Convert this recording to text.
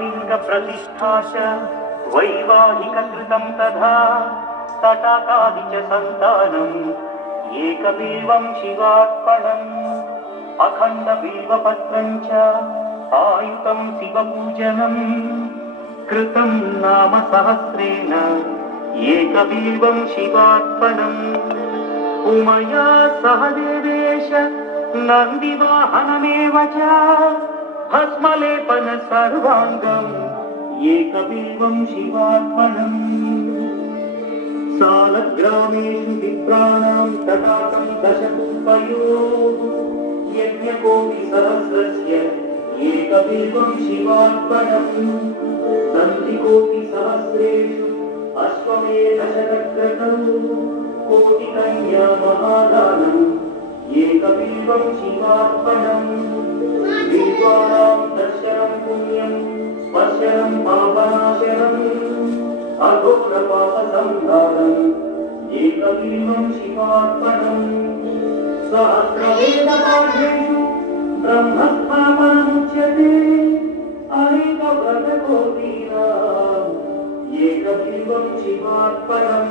लिंग प्रतिष्ठा च वैवाहिक कृतं तथा तटाकादि च संतानम् एकबिल्वं शिवार्पणम् अखंड बिल्वपत्रं च आयुतं शिवपूजनम् कृतं नाम सहस्रेण एकबिल्वं शिवार्पणम् उमया सह देवेश नन्दिवाहनमेव च भस्मलेपन सर्वांगम् एकबिल्वं शिवार्पणम् सालग्रामेषु विप्राणां तटाकं दशकूपयोः यज्ञकोटिसहस्रस्य एकबिल्वं शिवार्पणम् नन्दिकोटिसहस्रेषु अश्वमेधशतक्रतौ कोटिकन्या महादानम् एकबिल्वं शिवार्पणम् बिल्वानां दर्शनं पुण्यं स्पर्शनं पापनाशनम् अघोरपापसंहारम् एकबिल्वं शिवार्पणम् सहस्रवेदपाठेषु ब्रह्मस्थापनमुच्यते अनेकव्रतकोटीनाम् एकबिल्वं शिवार्पणम्